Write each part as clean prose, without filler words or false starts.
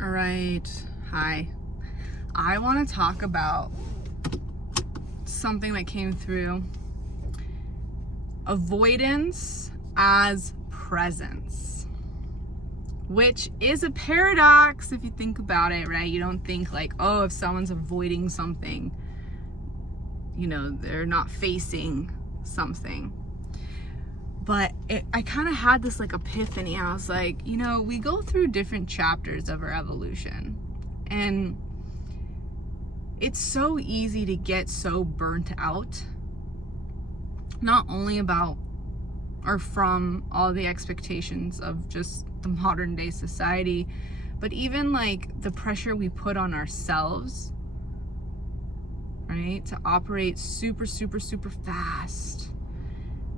All right. Hi. I want to talk about something that came through. Avoidance as presence, which is a paradox if you think about it, right? You don't think like, oh, if someone's avoiding something, they're not facing something. But I kind of had this like epiphany. I was like, we go through different chapters of our evolution, and it's so easy to get so burnt out, not only about or from all the expectations of just the modern day society, but even like the pressure we put on ourselves, right? To operate super, super, super fast.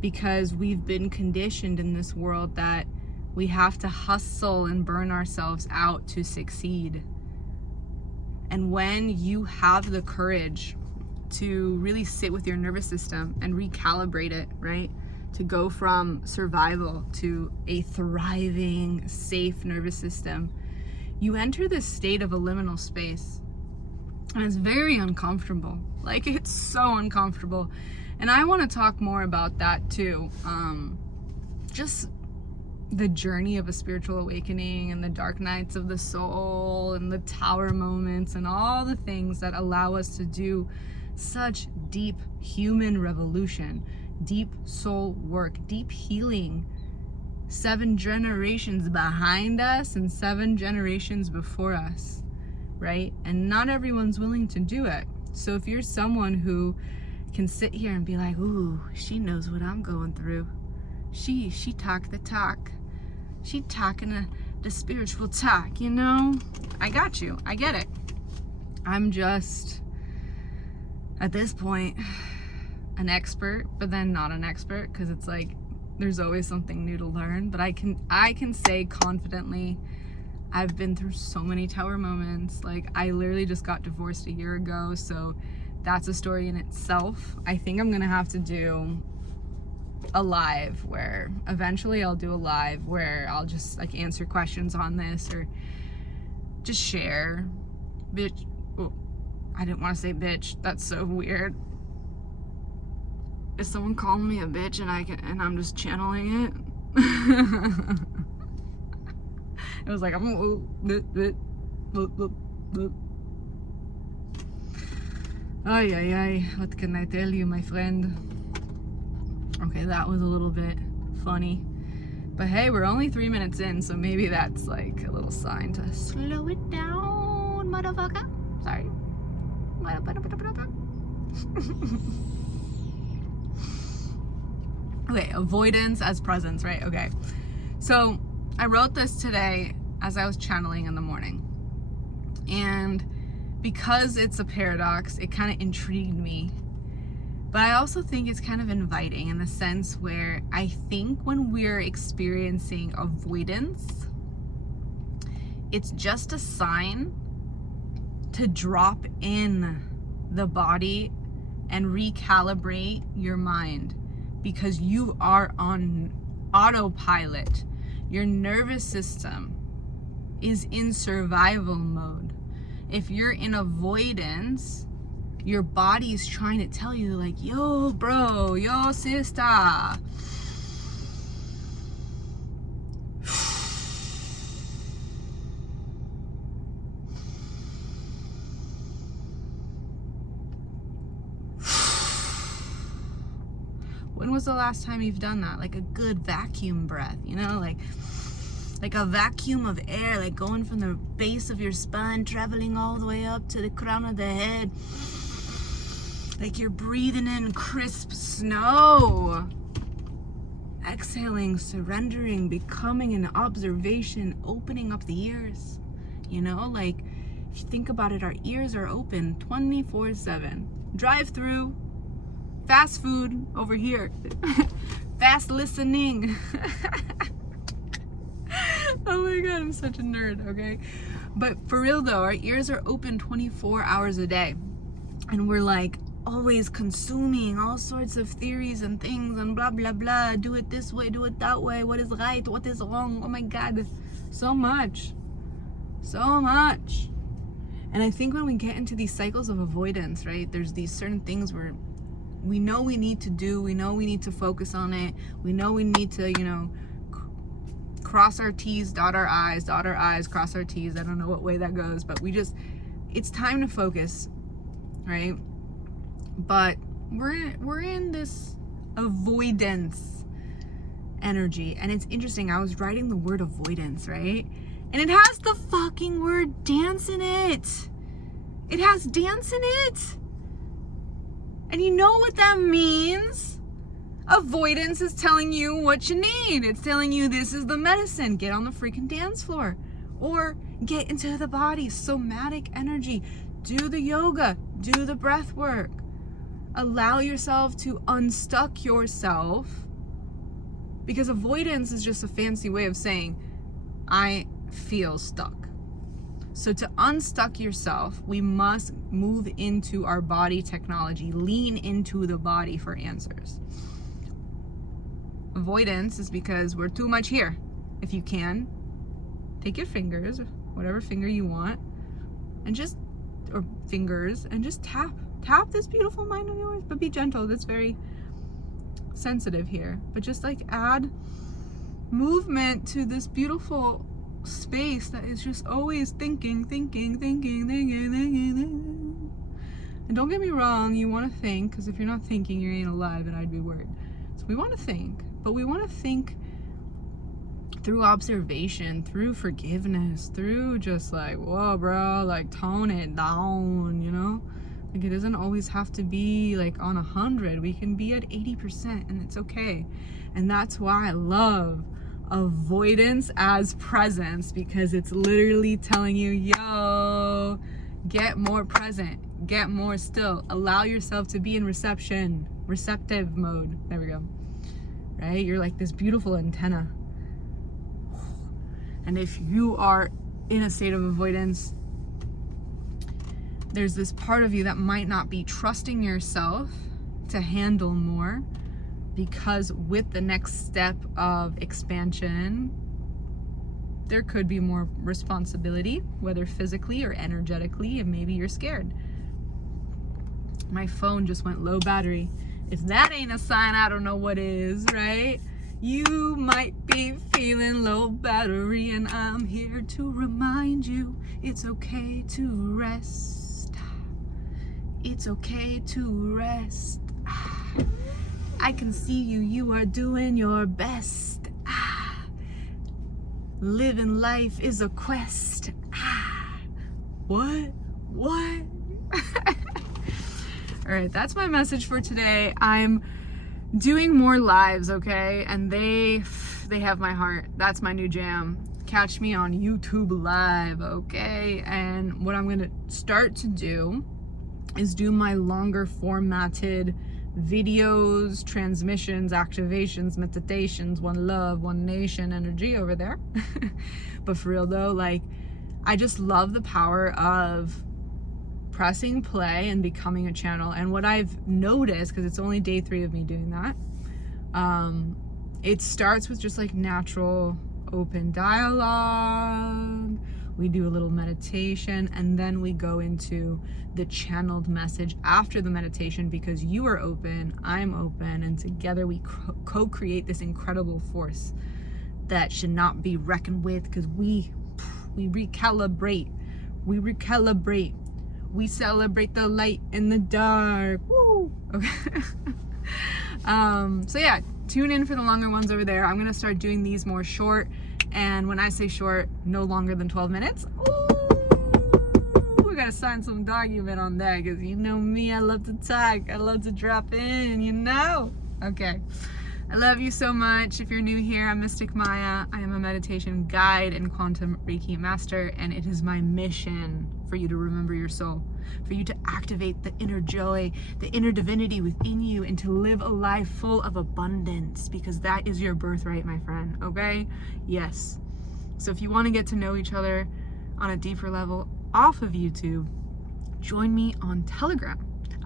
Because we've been conditioned in this world that we have to hustle and burn ourselves out to succeed. And when you have the courage to really sit with your nervous system and recalibrate it, right? To go from survival to a thriving, safe nervous system, you enter this state of a liminal space. And it's very uncomfortable. Like, it's so uncomfortable. And I want to talk more about that too. Just the journey of a spiritual awakening and the dark nights of the soul and the tower moments and all the things that allow us to do such deep human revolution, deep soul work, deep healing. 7 generations behind us and 7 generations before us, right? And not everyone's willing to do it. So if you're someone who can sit here and be like, ooh, she knows what I'm going through. She talk the talk. She talking the spiritual talk, I got you. I get it. I'm just, at this point, an expert, but then not an expert, because it's like, there's always something new to learn. But I can say confidently, I've been through so many tower moments. Like, I literally just got divorced a year ago, so that's a story in itself. I think I'm gonna have to do a live where eventually I'll do a live where I'll just like answer questions on this or just share. Bitch, oh, I didn't want to say bitch. That's so weird. Is someone calling me a bitch and I'm just channeling it? It was like Ay, what can I tell you, my friend? Okay, that was a little bit funny. But hey, we're only 3 minutes in, so maybe that's like a little sign to slow it down, motherfucker. Sorry. Okay, avoidance as presence, right? Okay. So I wrote this today as I was channeling in the morning. And because it's a paradox, it kind of intrigued me. But I also think it's kind of inviting in the sense where I think when we're experiencing avoidance, it's just a sign to drop in the body and recalibrate your mind, because you are on autopilot. Your nervous system is in survival mode. If you're in avoidance, your body's trying to tell you like, yo bro, yo sister, when was the last time you've done that? Like a good vacuum breath, like a vacuum of air, like going from the base of your spine, traveling all the way up to the crown of the head. Like you're breathing in crisp snow. Exhaling, surrendering, becoming an observation, opening up the ears. Like if you think about it, our ears are open 24/7. Drive through, fast food over here, fast listening. Oh my God, I'm such a nerd, okay? But for real though, our ears are open 24 hours a day. And we're like always consuming all sorts of theories and things and blah, blah, blah. Do it this way, do it that way. What is right? What is wrong? Oh my God, so much. So much. And I think when we get into these cycles of avoidance, right, there's these certain things where we know we need to do, we know we need to focus on it, we know we need to, cross our T's, dot our I's, cross our T's. I don't know what way that goes, but it's time to focus, right? But we're in this avoidance energy, and it's interesting. I was writing the word avoidance, right? And it has the fucking word dance in it. It has dance in it. And you know what that means? Avoidance is telling you what you need. It's telling you this is the medicine. Get on the freaking dance floor. Or get into the body. Somatic energy. Do the yoga. Do the breath work. Allow yourself to unstuck yourself. Because avoidance is just a fancy way of saying, I feel stuck. So to unstuck yourself, we must move into our body technology. Lean into the body for answers. Avoidance is because we're too much here. If you can, take your fingers, whatever finger you want, and just tap this beautiful mind of yours, but be gentle. That's very sensitive here. But just like add movement to this beautiful space that is just always thinking. And don't get me wrong, you want to think, because if you're not thinking, you ain't alive, and I'd be worried. So we want to think, but we want to think through observation, through forgiveness, through just like, whoa, bro, like tone it down, Like it doesn't always have to be like on 100. We can be at 80%, and it's okay. And that's why I love avoidance as presence, because it's literally telling you, yo, get more present, get more still, allow yourself to be in receptive mode. There we go. Right? You're like this beautiful antenna. And if you are in a state of avoidance, there's this part of you that might not be trusting yourself to handle more, because with the next step of expansion, there could be more responsibility, whether physically or energetically, and maybe you're scared. My phone just went low battery. If that ain't a sign, I don't know what is, right? You might be feeling low battery, and I'm here to remind you it's okay to rest. It's okay to rest. I can see you are doing your best. Living life is a quest. What? All right, that's my message for today. I'm doing more lives, okay? And they have my heart. That's my new jam. Catch me on YouTube Live, okay? And what I'm gonna start to do is do my longer formatted videos, transmissions, activations, meditations, one love, one nation energy over there. But for real though, like, I just love the power of pressing play and becoming a channel. And what I've noticed, because it's only day 3 of me doing that, it starts with just like natural open dialogue. We do a little meditation, and then we go into the channeled message after the meditation, because you are open, I'm open, and together we co-create this incredible force that should not be reckoned with, because we recalibrate, we celebrate the light in the dark. Woo! Okay. So yeah, tune in for the longer ones over there. I'm gonna start doing these more short, and when I say short, no longer than 12 minutes. Ooh, we gotta sign some document on that, because you know me, I love to talk, I love to drop in, Okay. I love you so much. If you're new here, I'm Mystic Maya. I am a meditation guide and quantum Reiki master, and it is my mission for you to remember your soul, for you to activate the inner joy, the inner divinity within you, and to live a life full of abundance, because that is your birthright, my friend, okay? Yes. So if you want to get to know each other on a deeper level off of YouTube, join me on Telegram.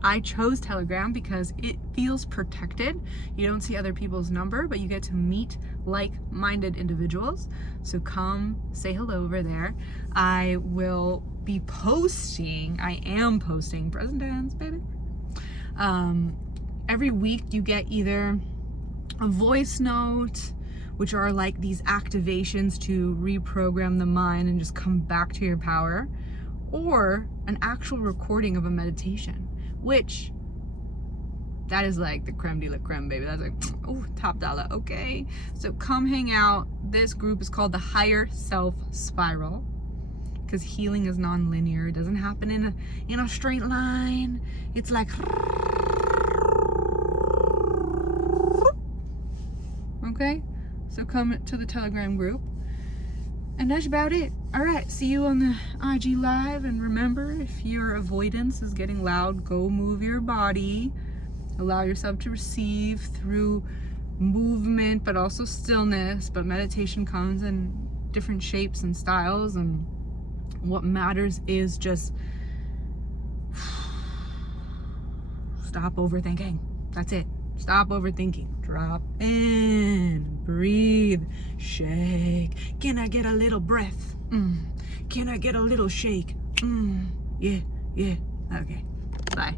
I chose Telegram because it feels protected. You don't see other people's number, but you get to meet like-minded individuals. So come say hello over there. I will be posting, I am posting, present tense, baby. Every week you get either a voice note, which are like these activations to reprogram the mind and just come back to your power, or an actual recording of a meditation, which that is like the creme de la creme, baby. That's like, oh, top dollar. Okay, so come hang out. This group is called the Higher Self Spiral, because healing is non-linear. It doesn't happen in a straight line. It's like, okay, so come to the Telegram group, and that's about it. All right, see you on the IG Live, and remember, if your avoidance is getting loud, go move your body. Allow yourself to receive through movement, but also stillness. But meditation comes in different shapes and styles, and what matters is just stop overthinking. That's it. Stop overthinking. Drop in, breathe, shake. Can I get a little breath? Can I get a little shake? Yeah. Okay. Bye.